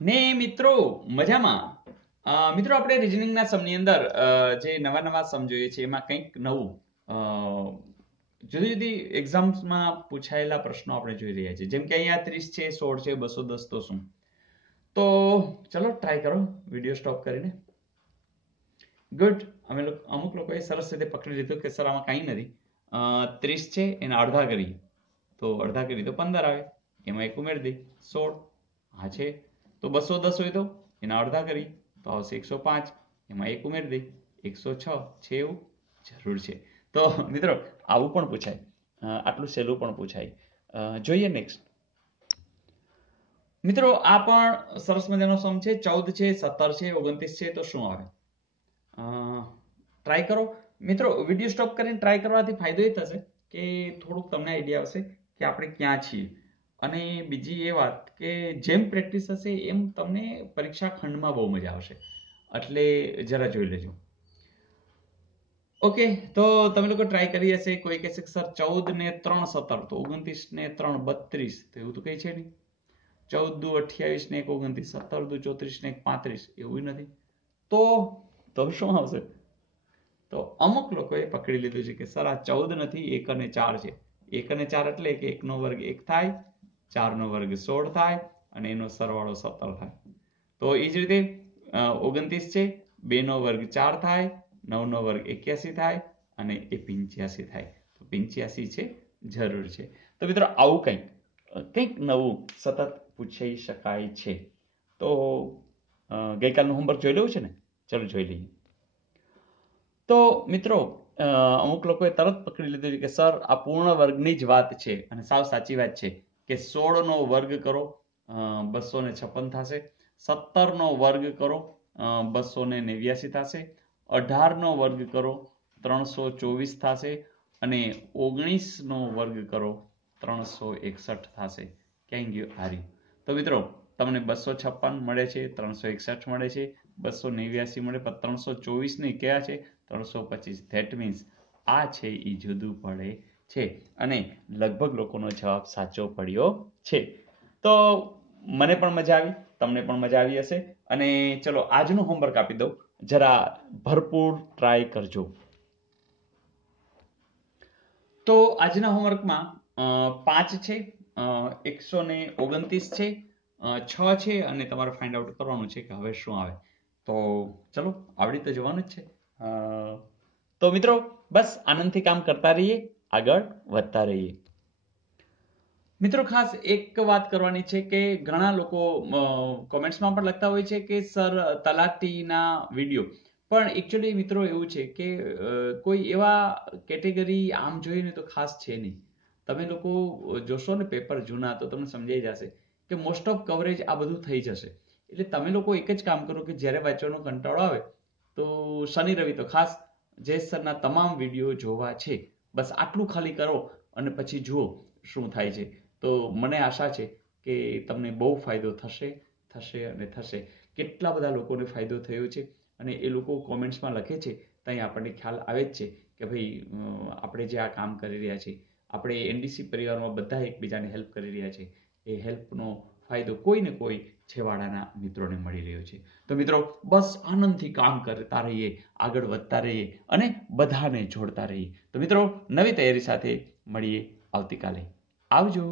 ને મિત્રો મજામાં. મિત્રો આપણે રિઝનિંગના સમની અંદર જે નવા નવા સમ જોઈએ છે એમાં કંઈક નવું જુદી જુદી એક્ઝામ્સમાં પૂછાયેલા પ્રશ્નો આપણે જોઈ રહ્યા છીએ. જેમ કે અહીંયા 30 છે, 16 છે, 210 તો શું? તો ચલો ટ્રાય કરો વિડીયો સ્ટોપ કરીને. ગુડ. અમુક લોકોએ સરસ રીતે પકડી લીધું કે સર આમાં કંઈ નથી. 30 છે એના અડધા કરી તો 15 આવે, એમાં એક ઉમેરી દઈ 16. હા છે તો 210 હોય તો એના અડધા કરી તો આવશે 105, એમાં એક ઉમેરી દઈ 106 છે. એવું જરૂર છે. તો મિત્રો આવું પણ પૂછાય, આટલું સહેલું પણ પૂછાય. જોઈએ નેક્સ્ટ. મિત્રો આ પણ સરસ મજાનો સમ છે. 14 છે, 17 છે, 29 છે તો શું આવે? ટ્રાય કરો મિત્રો. વિડીયો સ્ટોપ કરીને ટ્રાય કરવાથી ફાયદો એ થશે કે થોડુંક તમને આઈડિયા આવશે કે આપણે ક્યાં છીએ. અને બીજી એ વાત કે જેમ પ્રેક્ટિસ હશે એમ તમને પરીક્ષા ખંડમાં બહુ મજા આવશે. એટલે જરા જોઈ લેજો. ઓકે, તો તમે લોકો ટ્રાય કરી હશે. કોઈ કહેશે કે સર 14 ને 3 17 તો 29 ને 3 32, તો એવું તો કઈ છે નહીં. 14 દુ 28 ને 1 29, 17 દુ 34 ને 1 35, એવું નથી. તો શું આવશે? તો અમુક લોકોએ પકડી લીધું છે કે સર આ 14 નથી, 1 અને 4 છે. 1 અને 4 એટલે કે 1 નો વર્ગ 1 થાય, 4 નો વર્ગ 16 થાય અને એનો સરવાળો 17 થાય. તો એ જ રીતે 29 છે, 2 નો વર્ગ 4 થાય, 9 નો વર્ગ 81 થાય અને એ 85 થાય. તો 85 છે, જરૂર છે. તો મિત્રો આવું કંઈક નવું સતત પૂછી શકાય છે. તો ગઈકાલનું હોમવર્ક જોઈ લેવું છે ને? ચલો જોઈ લઈએ. તો મિત્રો અમુક લોકોએ તરત પકડી લીધું છે કે સર આ પૂર્ણ વર્ગની જ વાત છે અને સાવ સાચી વાત છે કે 16 નો વર્ગ કરો 256 થશે, 17 નો વર્ગ કરો 289 થશે, 18 નો વર્ગ કરો 324 થશે અને 19 નો વર્ગ કરો 361 થશે. ક્યાં ગયું? હારી. તો મિત્રો તમને 256 મળે છે, 361 મળે છે, 289 મળે, પણ 324 નહીં કયા છે? 325. ધેટ મીન્સ આ છે એ જુદું પડે છે અને લગભગ લોકોનો જવાબ સાચો પડ્યો છે. તો મને પણ મજા આવી, તમને પણ મજા આવી હશે. અને ચલો આજનું હોમવર્ક આપી દઉં, જરા ભરપૂર ટ્રાય કરજો. તો આજના હોમવર્કમાં 5 છે, 129 છે, 6 છે અને તમારે ફાઇન્ડ આઉટ કરવાનું છે કે હવે શું આવે. તો ચલો આવડી તો જવાનું જ છે. તો મિત્રો બસ આનંદથી કામ કરતા રહીએ, આગળ વધતા રહીએ. મિત્રો ખાસ એક વાત કરવાની છે કે ઘણા લોકો કોમેન્ટ્સમાં પણ લખતા હોય છે કે સર તલાટીના વિડીયો, પણ એકચ્યુઅલી મિત્રો એવું છે કે કોઈ એવા કેટેગરી આમ જોઈએ ને તો ખાસ છે નહીં. તમે લોકો જોશો ને પેપર જૂના તો તમને સમજાઈ જશે કે મોસ્ટ ઓફ કવરેજ આ બધું થઈ જશે. એટલે તમે લોકો એક જ કામ કરો કે જ્યારે વાંચવાનો કંટાળો આવે તો શનિ રવિ તો ખાસ જયેશ સરના તમામ વિડીયો જોવા છે. બસ આટલું ખાલી કરો અને પછી જુઓ શું થાય છે. તો મને આશા છે કે તમને બહુ ફાયદો થશે અને થશે. કેટલા બધા લોકોને ફાયદો થયો છે અને એ લોકો કોમેન્ટ્સમાં લખે છે ત્યાં આપણને ખ્યાલ આવે જ છે કે ભાઈ આપણે જે આ કામ કરી રહ્યા છીએ, આપણે એનડીસી પરિવારમાં બધા એકબીજાને હેલ્પ કરી રહ્યા છે. એ હેલ્પનો ફાયદો કોઈ ને કોઈ છેવાડાના મિત્રોને મળી રહ્યો છે. તો મિત્રો બસ આનંદથી કામ કરતા રહીએ, આગળ વધતા રહીએ અને બધાને જોડતા રહીએ. તો મિત્રો નવી તૈયારી સાથે મળીએ આવતીકાલે. આવજો.